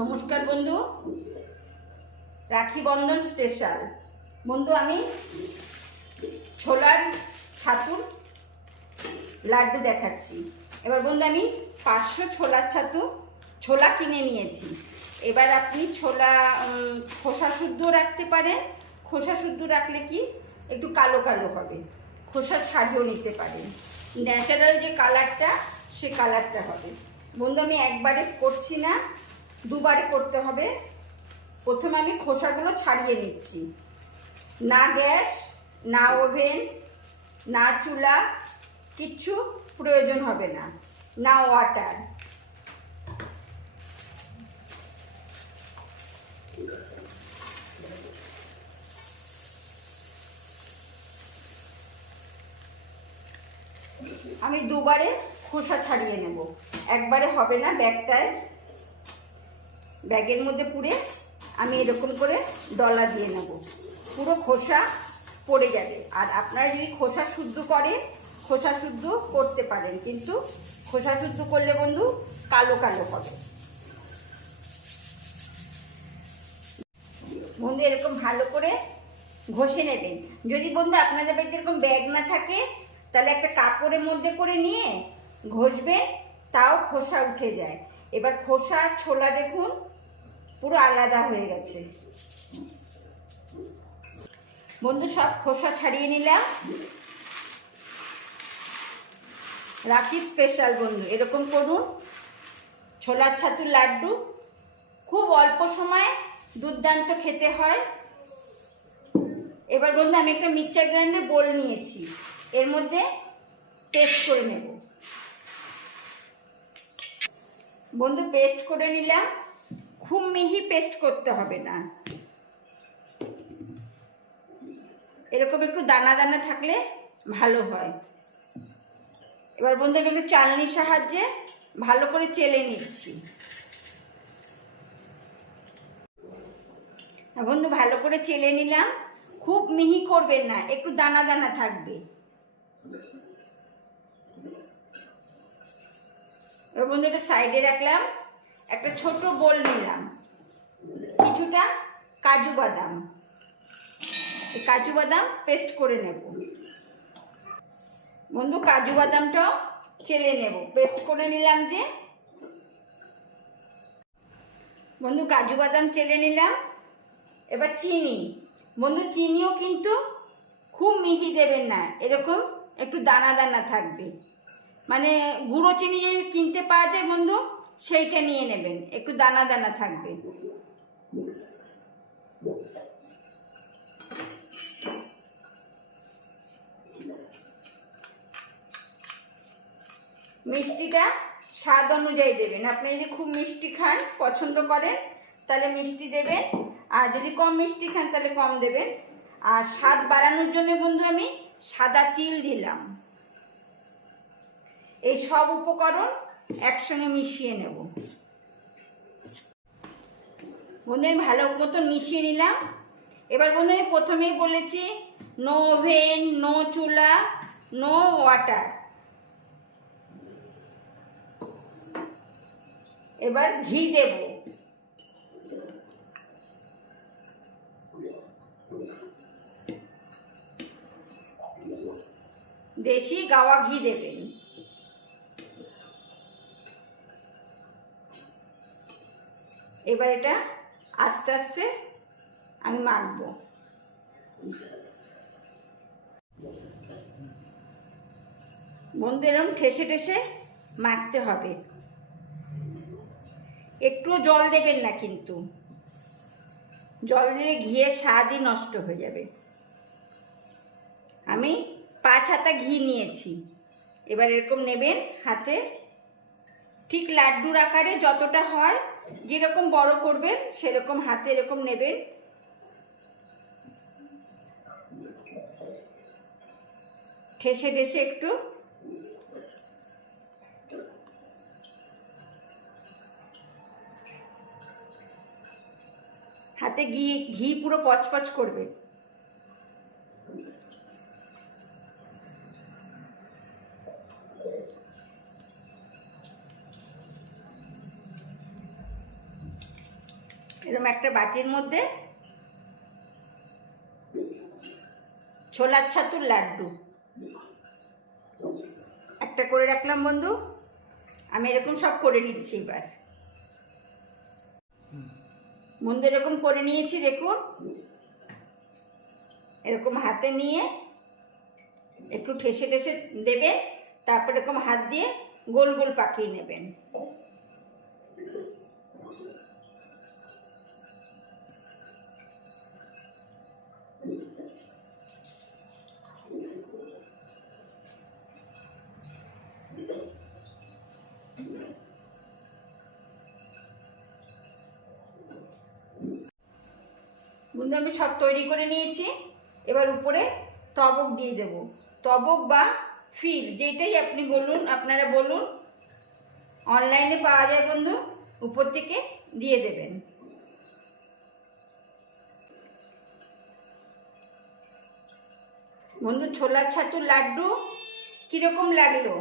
নমস্কার বন্ধু, রাখি বন্ধন স্পেশাল। বন্ধু, আমি ছোলার ছাতুর লাড্ডু দেখাচ্ছি। এবার বন্ধু, আমি 500 ছোলা কিনে নিয়েছি। এবার আপনি ছোলা খোসা শুদ্ধ রাখতে পারেন। খোসা শুদ্ধ রাখলে কি একটু কালো কালো হবে, খোসা ছাড়িয়েও নিতে পারেন। ন্যাচারাল যে কালারটা, সে কালারটা হবে। বন্ধু, আমি একবারে করছি না, দুবারে করতে হবে। প্রথমে আমি খোসাগুলো ছাড়িয়ে নিচ্ছি। না গ্যাস, না ওভেন, না চুলা, কিচ্ছু প্রয়োজন হবে না, না ওয়াটার। আমি দুবারে খোসা ছাড়িয়ে নেব, একবারে হবে না। ব্যাগের মধ্যে পুরে আমি এরকম করে ডলা দিয়ে নেব, পুরো খোসা পড়ে যাবে। আর আপনারা যদি খোসা শুদ্ধ করেন, খোসা শুদ্ধ করতে পারেন, কিন্তু খোসা শুদ্ধ করলে বন্ধু কালো কালো হবে। বন্ধু, এরকম ভালো করে ঘষে নেবেন। যদি বন্ধু আপনাদের বাড়িতে এরকম ব্যাগ না থাকে, তাহলে একটা কাপড়ের মধ্যে করে নিয়ে ঘষবেন, তাও খোসা উঠে যায়। এবার খোসা ছোলা দেখুন পুরো আলাদা হয়ে গেছে। বন্ধু, সব খোসা ছাড়িয়ে নিলাম। রাখি স্পেশাল বন্ধু, এরকম করুন। ছোলার ছাতুর লাড্ডু খুব অল্প সময়ে দুর্দান্ত খেতে হয়। এবার বন্ধু, আমি একটা মিক্সচার গ্রাইন্ডার বোল নিয়েছি, এর মধ্যে পেস্ট করে নেব। বন্ধু, পেস্ট করে নিলাম। খুব মিহি পেস্ট করতে হবে না, এরকম একটু দানা দানা থাকলে ভালো হয়। এবার বন্ধু, একটু চালনির সাহায্যে ভালো করে চেলে নিচ্ছি। বন্ধু, ভালো করে চেলে নিলাম। খুব মিহি করবেন না, একটু দানা দানা থাকবে। এবার বন্ধু, এটা সাইডে রাখলাম। একটা ছোট বোল নিলাম, কিছুটা কাজু বাদাম। এই কাজু বাদাম পেস্ট করে নেব। বন্ধু, কাজু বাদামটাও চেলে নেব, পেস্ট করে নিলাম যে। বন্ধু, কাজু বাদাম চেলে নিলাম। এবার চিনি। বন্ধু, চিনিও কিন্তু খুব মিহি দেবেন না, এরকম একটু দানা দানা থাকবে। মানে গুঁড়ো চিনি যদি কিনতে পাওয়া যায় বন্ধু, সেইটা নিয়ে নেবেন, একটু দানা দানা থাকবে। মিষ্টিটা স্বাদ অনুযায়ী দেবেন। আপনি যদি খুব মিষ্টি খান, পছন্দ করেন, তাহলে মিষ্টি দেবেন। আর যদি কম মিষ্টি খান, তাহলে কম দেবেন। আর স্বাদ বাড়ানোর জন্য বন্ধু, আমি সাদা তিল দিলাম। এই সব উপকরণ একসঙ্গে মিশিয়ে নেব। বন্ধু, আমি ভালো মতো মিশিয়ে নিলাম। এবার বন্ধু, আমি প্রথমেই বলেছি নো ওভেন, নো চুলা, নো ওয়াটার। এবার ঘি দেব। দেশি গাওয়া ঘি দেবেন। এবার এটা আস্তে আস্তে আমি মাখবো। বন্ধু, এরকম ঠেসে ঠেসে মাখতে হবে, একটুও জল দেবেন না, কিন্তু জল দিলে ঘিয়ের স্বাদই নষ্ট হয়ে যাবে। আমি 5 হাতা ঘি নিয়েছি। এবার এরকম নেবেন হাতে, ঠিক লাড্ডুর আকারে যতটা হয়, যেরকম বড় করবেন সেরকম হাতে এরকম নেবেন। ঠেসে ঠেসে একটু হাতে ঘি পুরো পচপচ করবে। এরকম একটা বাটির মধ্যে ছোলার ছাতুর লাড্ডু একটা করে রাখলাম বন্ধু। আমি এরকম সব করে নিচ্ছি এবার। বন্ধু এরকম করে নিয়েছি, দেখুন। এরকম হাতে নিয়ে একটু ঠেসে ঠেসে দেবেন, তারপর এরকম হাত দিয়ে গোল গোল পাকিয়ে নেবেন। বন্ধু আমি সব তৈরি করে নিয়েছি। এবার উপরে তবক দিয়ে দেব। তবক বা ফিল, যেটাই আপনি বলুন, আপনারা বলুন, অনলাইনে পাওয়া যায় বন্ধু। উপর থেকে দিয়ে দেবেন। বন্ধু ছোলার ছাতুর লাড্ডু কীরকম লাগলো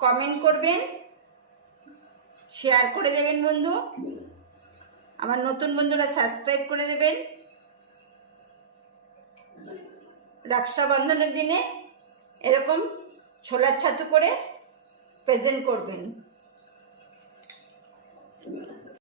কমেন্ট করবেন, শেয়ার করে দেবেন বন্ধু। আমার নতুন বন্ধুরা সাবস্ক্রাইব করে দেবেন। রক্ষাবন্ধনের দিনে এরকম ছোলার ছাতু করে প্রেজেন্ট করবেন।